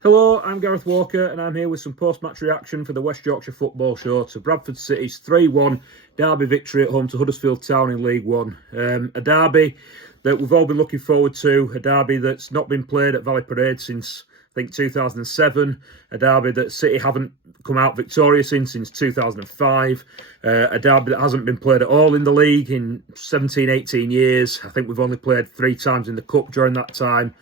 Hello, I'm Gareth Walker and I'm here with some post-match reaction for the West Yorkshire Football Show to Bradford City's 3-1 derby victory at home to Huddersfield Town in League One. A derby that we've all been looking forward to, a derby that's not been played at Valley Parade since, I think, 2007, a derby that City haven't come out victorious in since 2005, a derby that hasn't been played at all in the league in 17, 18 years. I think we've only played 3 times in the Cup during that time.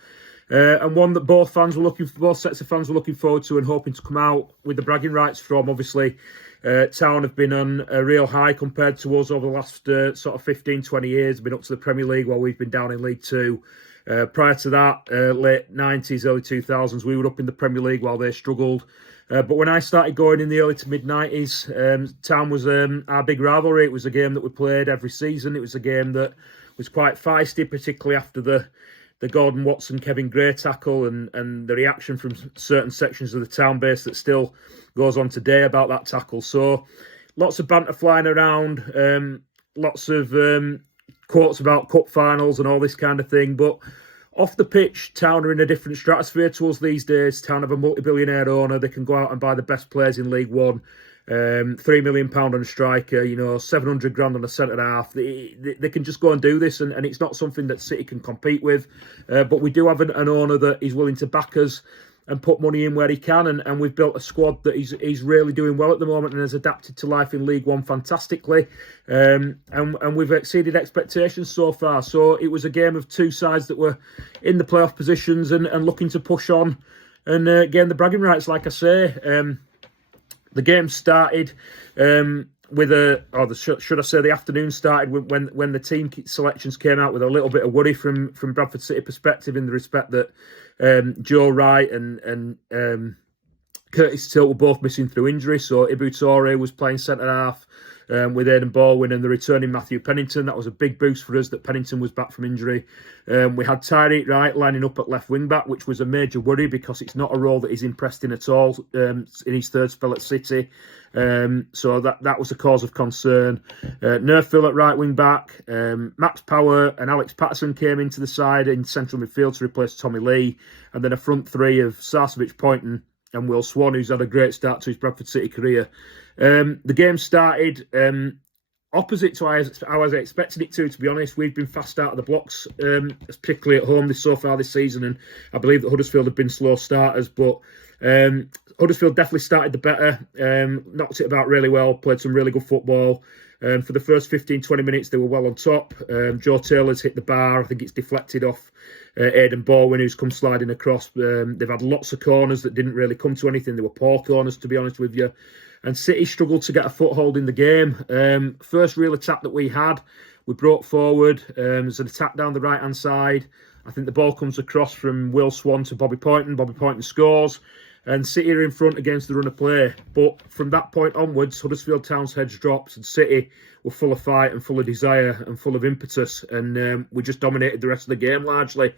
And one that both sets of fans were looking forward to and hoping to come out with the bragging rights from. Obviously, Town have been on a real high compared to us over the last sort of 15, 20 years. They've been up to the Premier League while we've been down in League Two. Prior to that, late 90s, early 2000s, we were up in the Premier League while they struggled. But when I started going in the early to mid-90s, Town was our big rivalry. It was a game that we played every season. It was a game that was quite feisty, particularly after the Gordon Watson, Kevin Gray tackle and the reaction from certain sections of the Town base that still goes on today about that tackle. So lots of banter flying around, lots of quotes about cup finals and all this kind of thing. But off the pitch, Town are in a different stratosphere to us these days. Town have a multi-billionaire owner. They can go out and buy the best players in League One. £3 million on a striker, 700 grand on a centre half. They can just go and do this, and it's not something that City can compete with. But we do have an owner that is willing to back us and put money in where he can, and we've built a squad that he's really doing well at the moment and has adapted to life in League One fantastically. And we've exceeded expectations so far. So it was a game of two sides that were in the playoff positions and looking to push on and gain the bragging rights, like I say. The game started should I say the afternoon started when the team selections came out with a little bit of worry from Bradford City perspective, in the respect that Joe Wright and Curtis Tilt were both missing through injury. So Ibu Toure was playing centre half with Aidan Baldwin and the returning Matthew Pennington. That was a big boost for us that Pennington was back from injury. We had Tyreek Wright lining up at left wing back, which was a major worry because it's not a role that he's impressed in at all in his third spell at City. So that was a cause of concern. Nerfville at right wing back. Max Power and Alex Patterson came into the side in central midfield to replace Tommy Lee. And then a front three of Sarcevic, Poynton and Will Swan, who's had a great start to his Bradford City career. The game started opposite to how I was expecting it to be honest. We've been fast out of the blocks, particularly at home so far this season, and I believe that Huddersfield have been slow starters, but Huddersfield definitely started the better, knocked it about really well, played some really good football. For the first 15-20 minutes, they were well on top. Joe Taylor's hit the bar. I think it's deflected off Aidan Baldwin, who's come sliding across. They've had lots of corners that didn't really come to anything. They were poor corners, to be honest with you. And City struggled to get a foothold in the game. First real attack that we had, we brought forward. There's an attack down the right-hand side. I think the ball comes across from Will Swan to Bobby Poynton. Bobby Poynton scores. And City are in front against the run of play. But from that point onwards, Huddersfield Town's heads dropped and City were full of fight and full of desire and full of impetus. And we just dominated the rest of the game largely.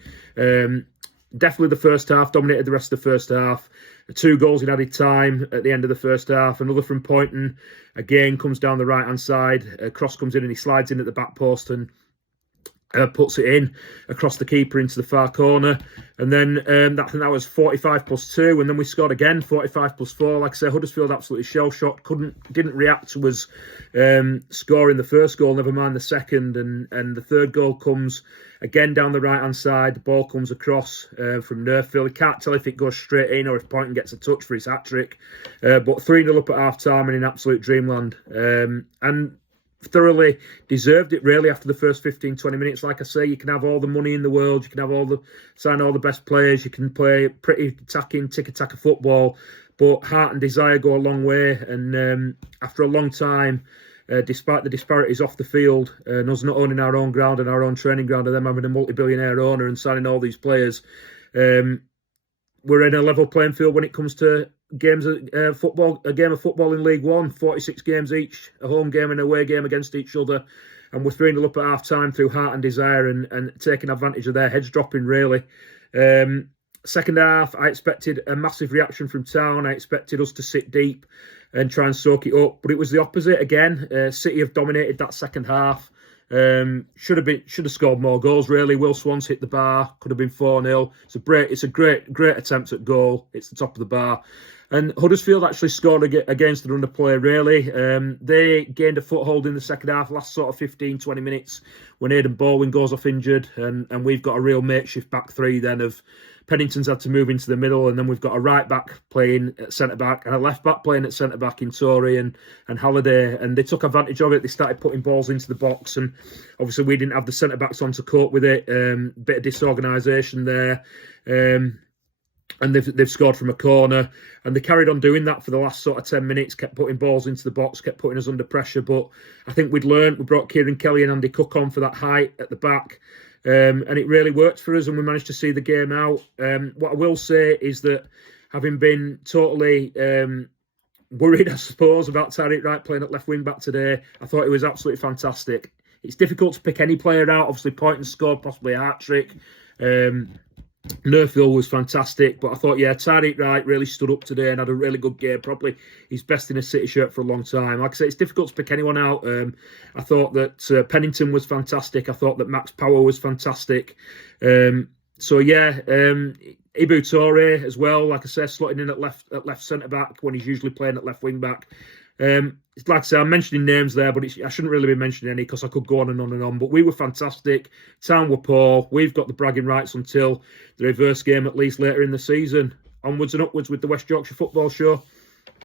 Definitely the first half, dominated the rest of the first half. 2 goals in added time at the end of the first half. Another from Poynton. Again, comes down the right-hand side. A cross comes in and he slides in at the back post and puts it in across the keeper into the far corner. And then I think that was 45 plus 2. And then we scored again, 45 plus 4. Like I say, Huddersfield absolutely shell-shocked. Didn't react to us scoring the first goal, never mind the second. And the third goal comes again down the right-hand side. The ball comes across from Nerfville. You can't tell if it goes straight in or if Poynton gets a touch for his hat-trick. But 3-0 up at half-time and in absolute dreamland. And thoroughly deserved it really after the first 15-20 minutes. Like I say, you can have all the money in the world, you can have sign all the best players, you can play pretty attacking tiki-taka football, but heart and desire go a long way. And after a long time, despite the disparities off the field and us not owning our own ground and our own training ground and them having a multi-billionaire owner and signing all these players, we're in a level playing field when it comes to games of football. A game of football in League One, 46 games each, a home game and away game against each other, and we're 3-0 up at half time through heart and desire and taking advantage of their heads dropping really. Second half, I expected a massive reaction from Town. I expected us to sit deep and try and soak it up, but it was the opposite again. City have dominated that second half. Should have scored more goals. Really, Will Swan's hit the bar. Could have been 4-0. It's a great attempt at goal. It's the top of the bar. And Huddersfield actually scored against an underplay, really. They gained a foothold in the second half, last sort of 15, 20 minutes, when Aidan Baldwin goes off injured. And we've got a real makeshift back three then of Pennington's had to move into the middle, and then we've got a right back playing at centre back and a left back playing at centre back in Tory and Halliday, and they took advantage of it. They started putting balls into the box, and obviously we didn't have the centre backs on to cope with it. Bit of disorganisation there, and they've scored from a corner, and they carried on doing that for the last sort of 10 minutes. Kept putting balls into the box, kept putting us under pressure. But I think we'd learned. We brought Kieran Kelly and Andy Cook on for that height at the back. And it really worked for us, and we managed to see the game out. What I will say is that, having been totally worried, I suppose, about Tariq Wright playing at left wing back today, I thought he was absolutely fantastic. It's difficult to pick any player out. Obviously, Poynton scored possibly a hat-trick. Nerfield was fantastic, but I thought, Tariq Wright really stood up today and had a really good game. Probably his best in a City shirt for a long time. Like I say, it's difficult to pick anyone out. I thought that Pennington was fantastic. I thought that Max Power was fantastic. Ibu Toure as well. Like I say, slotting in at left centre back when he's usually playing at left wing back. Like I say, I'm mentioning names there, but I shouldn't really be mentioning any because I could go on and on and on. But we were fantastic. Town were poor. We've got the bragging rights until the reverse game, at least later in the season. Onwards and upwards with the West Yorkshire Football Show.